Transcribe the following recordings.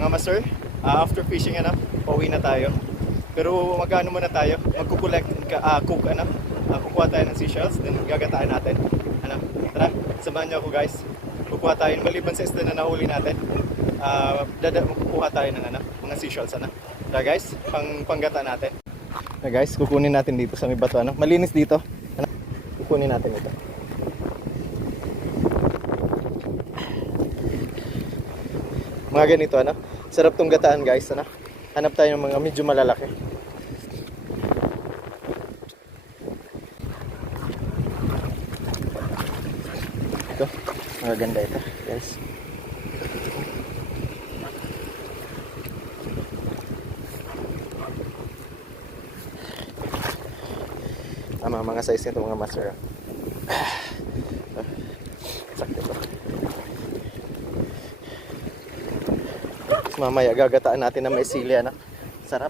Mga master, after fishing pauwi na tayo. Pero magkano muna tayo? Kukuha tayo ng seashells, then gagataan natin. Tara, samahan niyo ako guys. Kukuha tayo, maliban sa isda na nahuli natin. Kukuha tayo ng mga seashells. Tara guys, panggata natin. Guys, kukunin natin dito sa may bato. Malinis dito. Kukunin natin ito. Mga ganito, sarap tong gataan guys, hanap tayo ng mga medyo malalaki. Ito, maganda ito guys. Mga size nito mga master. Sakto ba? Mamaya gagataan natin na may sili, sarap.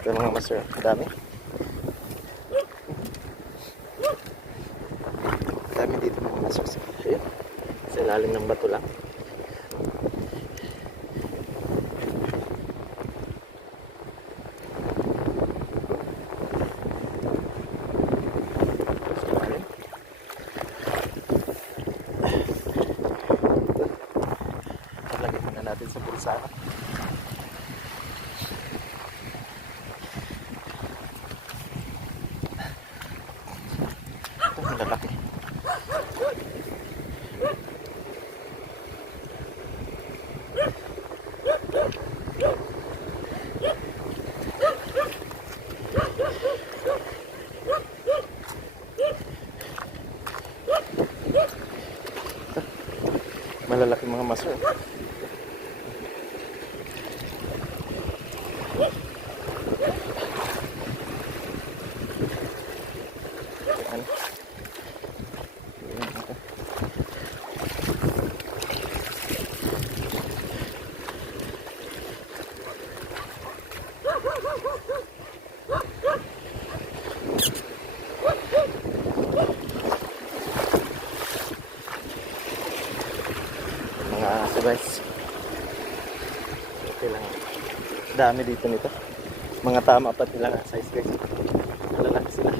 Ito mga master, dami dito mga master. Ayun, sa ilalim ng bato lang. Natin sa bulsa. Ito ang lalaki. Malalaki mga maso. Mga aso guys. Okay lang. Dami dito nito. Mga tama pa nilang size guys. Malalaki sila.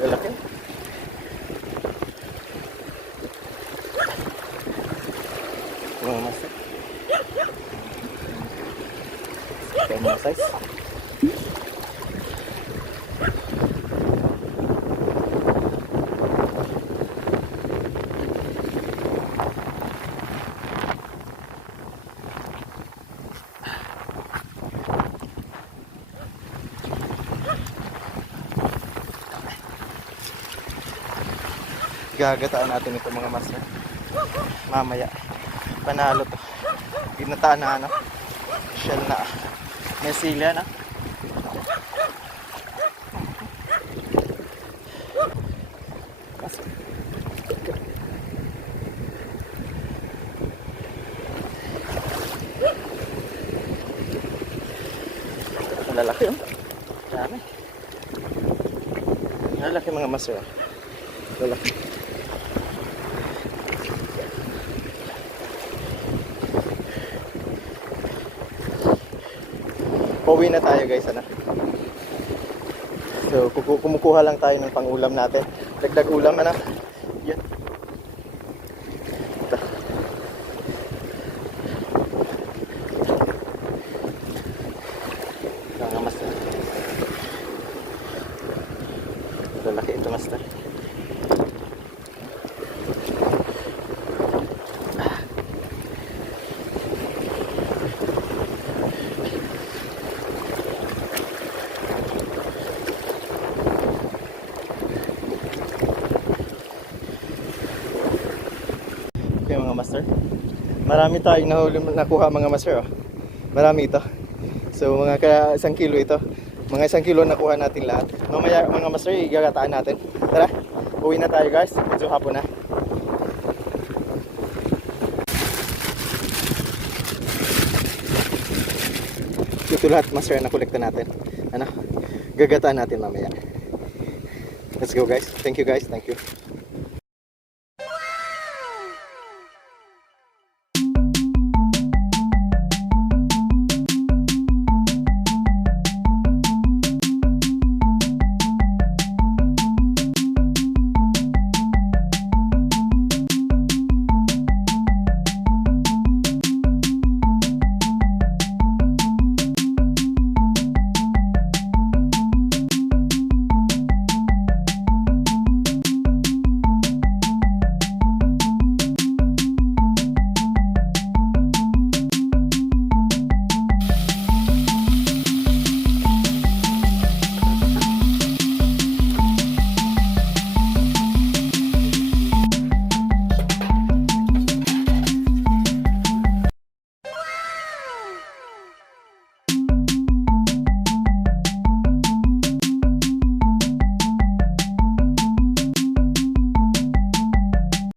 Lalaki. Mga master. Ito mga size. Gagataan natin ito mga master. Mamaya panalo to. Ginataan na shell na may sila lalaki dami. Lalaki mga master. Lalaki. Pauwi na tayo guys, So, kumukuha lang tayo ng pang-ulam natin. Dagdag ulam, Yan. Ito. Ito nga, master. Lalaki ito, master. Okay mga master, marami tayong nakuha mga master. Marami ito. So mga 1 kilo ito. Mga 1 kilo nakuha natin lahat. Mamaya mga master, igagataan natin. Tara, uwi na tayo guys. Medyo hapon na. Ito lahat master na kolekta natin. Gagataan natin mamaya. Let's go guys. Thank you guys. Thank you.